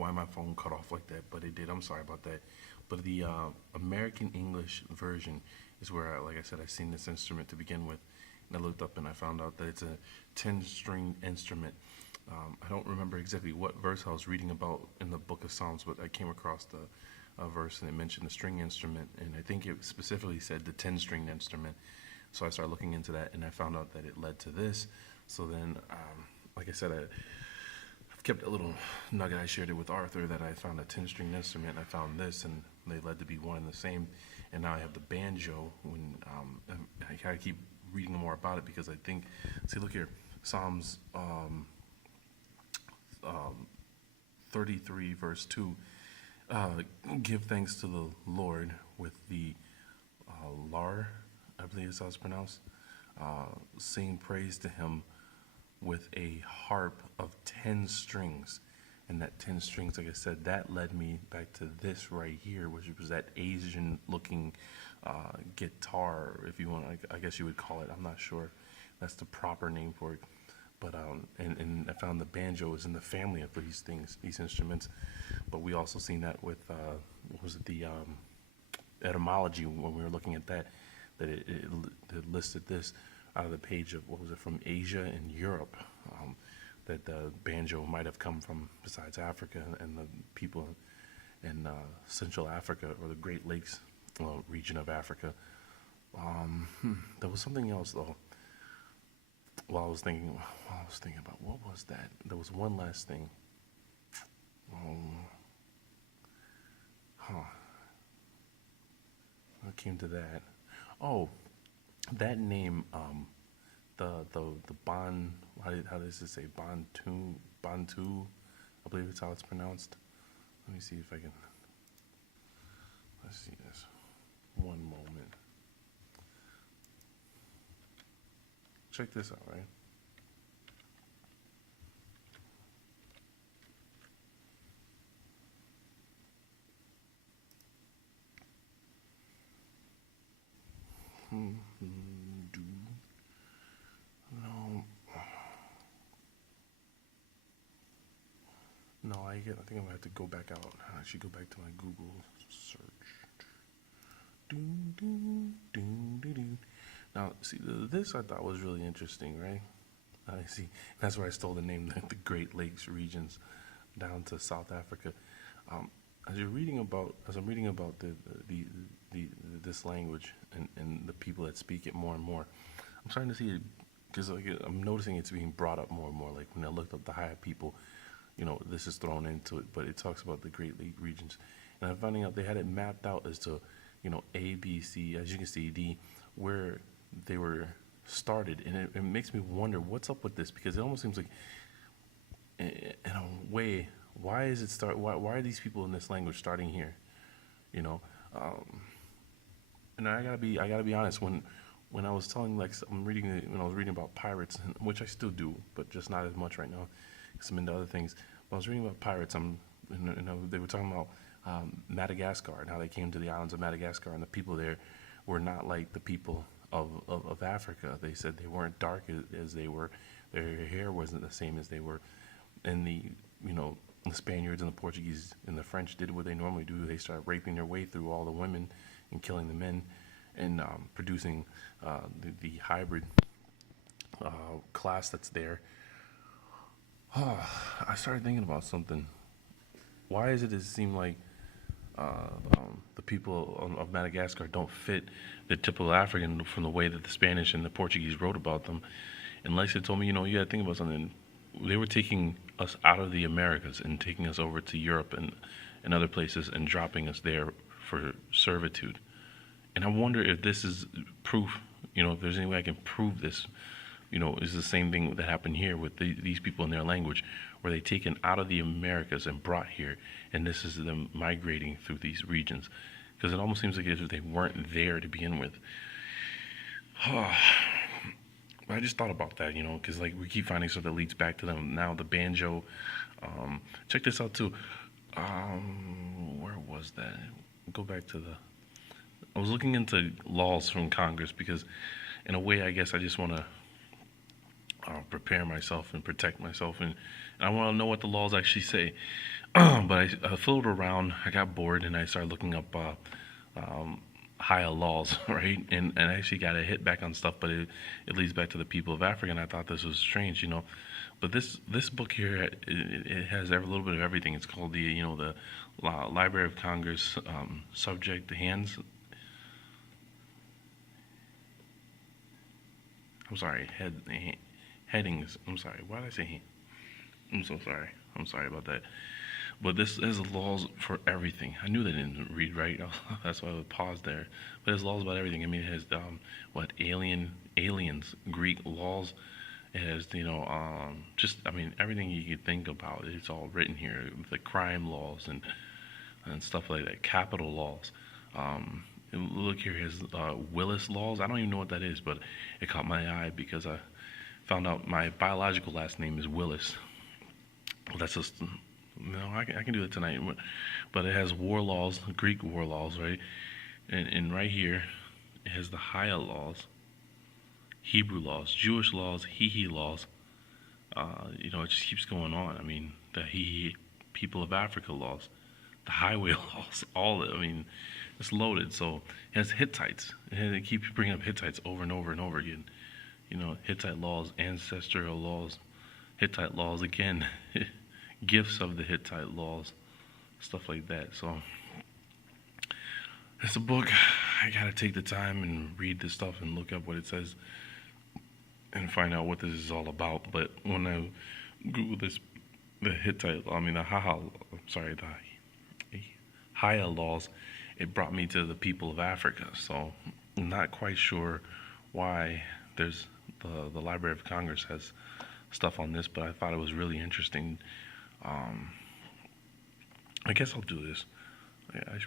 why my phone cut off like that, but it did. I'm sorry about that. But the American English version is where, like I said, I seen this instrument to begin with, and I looked up and I found out that it's a 10-string instrument. I don't remember exactly what verse I was reading about in the book of Psalms, but I came across the verse and it mentioned the string instrument, and I think it specifically said the 10-string instrument. So I started looking into that, and I found out that it led to this. So then, like I said, I've kept a little nugget. I shared it with Arthur that I found a 10-string instrument. I found this, and they led to be one and the same. And now I have the banjo. When I gotta keep reading more about it because I think, see, look here, Psalms 33 verse 2. Give thanks to the Lord with the lar, I believe is how it's pronounced. Sing praise to him with a harp of 10 strings. And that 10 strings, like I said, that led me back to this right here, which was that Asian looking guitar, if you want, I guess you would call it. I'm not sure. That's the proper name for it. But and I found the banjo is in the family of these things, these instruments. But we also seen that with what was it, the etymology when we were looking at that it listed this out of the page of what was it, from Asia and Europe, that the banjo might have come from, besides Africa and the people in Central Africa or the Great Lakes region of Africa. There was something else though. While I was thinking about what was that? There was one last thing. What came to that? Oh, that name, the how does it say, Bantu, I believe it's how it's pronounced. Let me see if I can. Let's see this. One moment. Check this out, right? No, no, I think I'm gonna have to go back out. I should go back to my Google search. Doom, doom, doom, doom, doom. Now, see, this I thought was really interesting, right? I see. That's where I stole the name, the Great Lakes regions, down to South Africa. As I'm reading about the this language and the people that speak it more and more, I'm starting to see it because I'm noticing it's being brought up more and more. Like when I looked up the Haya people, this is thrown into it, but it talks about the Great Lake regions, and I'm finding out they had it mapped out as to, A, B, C, as you can see, D, where they were started, and it makes me wonder what's up with this, because it almost seems like, in a way, why is it start? Why are these people in this language starting here? And I gotta be honest. When I was telling, like, when I was reading about pirates, which I still do, but just not as much right now, because I'm into other things. When I was reading about pirates, they were talking about Madagascar and how they came to the islands of Madagascar, and the people there were not like the people of Africa. They said they weren't dark as they were. Their hair wasn't the same as they were. And the Spaniards and the Portuguese and the French did what they normally do. They started raping their way through all the women and killing the men, and producing the hybrid class that's there. I started thinking about something. Why is it seem like the people of Madagascar don't fit the typical African from the way that the Spanish and the Portuguese wrote about them? And Lisa told me, you got to think about something. They were taking us out of the Americas and taking us over to Europe and other places and dropping us there for servitude. And I wonder if this is proof, if there's any way I can prove this, is the same thing that happened here with these people in their language, where they taken out of the Americas and brought here, and this is them migrating through these regions. Because it almost seems like as if they weren't there to begin with. I just thought about that, because like we keep finding stuff that leads back to them. Now the banjo, check this out too. Where was that? Go back to I was looking into laws from Congress because, in a way, I guess I just want to prepare myself and protect myself and I want to know what the laws actually say. But I fooled around. I got bored, and I started looking up Haya laws, right? And I actually got a hit back on stuff, but it leads back to the people of Africa, and I thought this was strange, you know. But this book here, it has a little bit of everything. It's called the Library of Congress, subject hands. I'm sorry, headings. I'm sorry. Why did I say hand? I'm so sorry. I'm sorry about that. But this is laws for everything. I knew they didn't read right. That's why I would pause there. But there's laws about everything. I mean, it has what aliens, Greek laws. It has just I mean everything you could think about. It's all written here. The crime laws and stuff like that. Capital laws. Look here, it has Willis laws. I don't even know what that is, but it caught my eye because I found out my biological last name is Willis. Well, that's just no. I can do it tonight, but it has war laws, Greek war laws, right? And right here, it has the Haya laws, Hebrew laws, Jewish laws, He laws. It just keeps going on. I mean, the He people of Africa laws, the highway laws, all. I mean, it's loaded. So it has Hittites. It keeps bringing up Hittites over and over and over again. Hittite laws, ancestral laws, Hittite laws again, gifts of the Hittite laws, stuff like that. So it's a book. I gotta take the time and read this stuff and look up what it says and find out what this is all about. But when I Google this, the Hittite, I mean the the Haya laws, it brought me to the people of Africa. So I'm not quite sure why there's the Library of Congress has stuff on this, but I thought it was really interesting. Um, I guess I'll do this.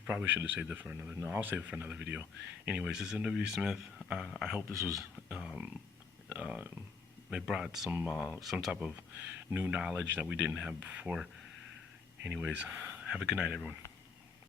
Probably should have saved it for another. No, I'll save it for another video. Anyways, this is M.W. Smith. I hope this was. Uh, it brought some type of new knowledge that we didn't have before. Anyways, have a good night, everyone.